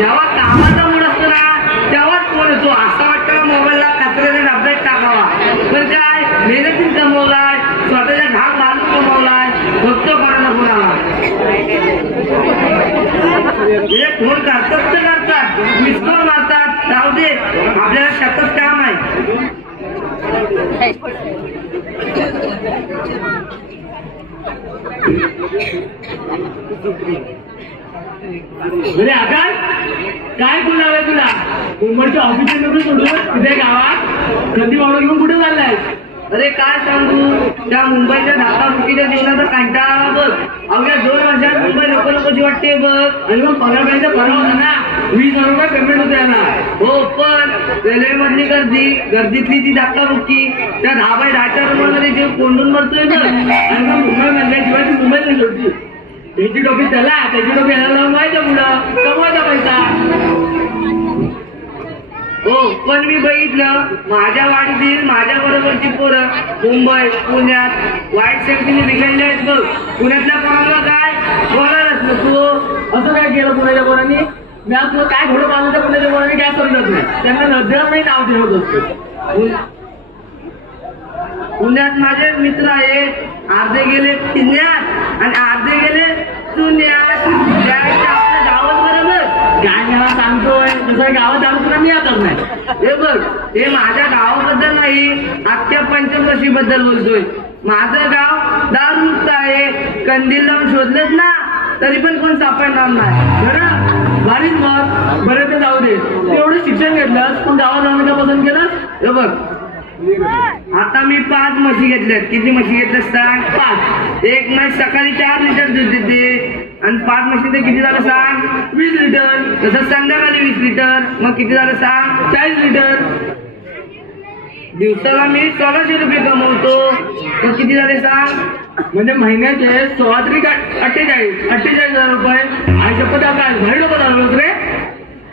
जेव्हा कामाचा मूड असतो ना तेव्हाच फोन येतो. असं वाटतं मोबाईलला कचऱ्याने अपडेट टाकावा? पण काय मेहनतीन कमवलाय स्वतःच्या घाम मारून कमवलाय बघतो कोणाला कोणाला? हे फोन करतात तर करतात मिस कॉल मारतात जाऊ दे आपल्याला शेतात काम आहे. अरे आकाश काय आलाय तुला? मुंबईच्या ऑफिस नको सोडून तिथे गावात. कधी वावडा घेऊन कुठे चाललाय? अरे काय सांगू? त्या मुंबईच्या धाकामुकीच्या जीवनाचा कंटाळा बघ. अवघ्या दोन वर्षात मुंबई नको नकोची वाटते बघ. आणि मग पगार पाहिजे पगार होता ना वीस हजार रुपये पेमेंट होते याला हो पण रेल्वे मधली गर्दी गर्दीतली ती धक्काबुक्की त्या दहा बाय दहाच्या रुमामध्ये जीव कोंडून मरतोय बघ. आणि मग मुंबई म्हणल्याशिवाय ती मुंबईत नाही सोडती त्याची टोपी त्याला त्याची टोपी याला माहिती व्हायचं पुढं. कमवायचा पैसा. हो पण मी बघितलं माझ्या वाडीतील माझ्या बरोबरची पोरं मुंबई पुण्यात वाईट सेफ्टीने बिघडले आहेत बघ. पुण्यातल्या पोरांना काय बोलायलाच नको. असं काय केलं पुण्याच्या पोरांनी? मी आज तुला काय घोडं पाहिलं तर पुण्याच्या पोरांनी? काय समजत नाही त्यांना नद्यालाही नाव ठेवत असतो. पुण्यात माझे मित्र आहेत. अर्धे गेले पुण्यात. आणि अर्धे गेले तू त्यावेळेस बरोबर. काय सांगतोय दुसऱ्या गावात आलो मी येतच नाही. हे बघ हे माझ्या गावाबद्दल नाही अख्ख्या पंचमशी बद्दल बोलतोय. माझं गाव दारुमुक्त आहे. कंदील लावून शोधलेत ना तरी पण कोण सापडणार नाही. बरं भारीच मग. बरं ते जाऊ दे. तू एवढं शिक्षण घेतलंस कोण गावात जाऊन का पसंत केलंस? हे बघ आता मी पाच म्हशी घेतल्यात किती म्हशी घेतल्यास सांग? पाच. एक म्हैस सकाळी चार लिटर दूध देते. आणि पाच म्हशी ते किती झालं सांग? वीस लिटर. तसंच संध्याकाळी वीस लिटर. मग किती झालं सांग? चाळीस लिटर. दिवसाला मी सोळाशे रुपये कमवतो. मग किती झाले सांग? म्हणजे महिन्याचे सोळा तरी अठ्ठेचाळीस. अठ्ठेचाळीस हजार रुपये. आयच्या शपथ काय भारी डोकं रे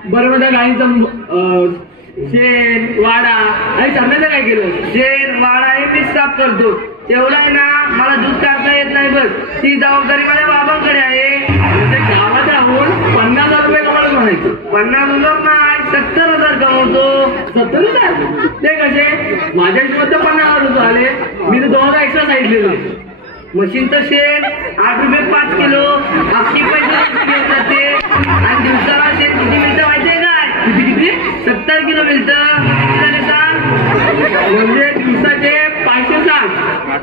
बरं त्या गाईचं अं, शेण वाडा. आणि चरण्याचं काय केलं? शेण वाडा हे मी साफ करतो. तेवढं आहे ना मला दूध काढता येत नाही बघ ती जबाबदारी माझ्या बाबांकडे आहे. गावात राहून पन्नास हजार रुपये कमाल म्हणायचं. पन्नास हजार नाही सत्तर हजार कमवतो. सत्तर हजार? ते कसे? माझ्या हिशोबात तर पन्नास हजार रुपये आले. मी तर दोन हजार एक्स्ट्रा सांगितलेलं. मशीनचं शेण आठ रुपये पाच किलो. अख्खी पैसे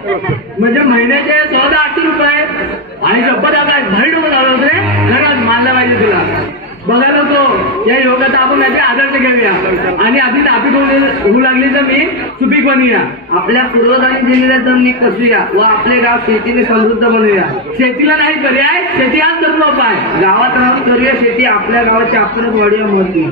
म्हणजे महिन्याचे सोळा आठशे रुपये. आणि शपथ काय भारी डोकं झालं होतं रे. खरंच मानलं पाहिजे तुला. बघायला तो या योगाचा आपण काहीतरी आदर्श घेऊया. आणि आधी नापीक होऊ लागली तर मी सुपीक बनूया आपल्या पूर्वजांनी दिलेल्या जमिनी कसूया व आपले गाव शेतीने समृद्ध बनवूया. शेतीला नाही पर्याय शेती हाच सर्व उपाय गावात राहून करूया शेती आपल्या गावाची आपणच वाढूया मोठी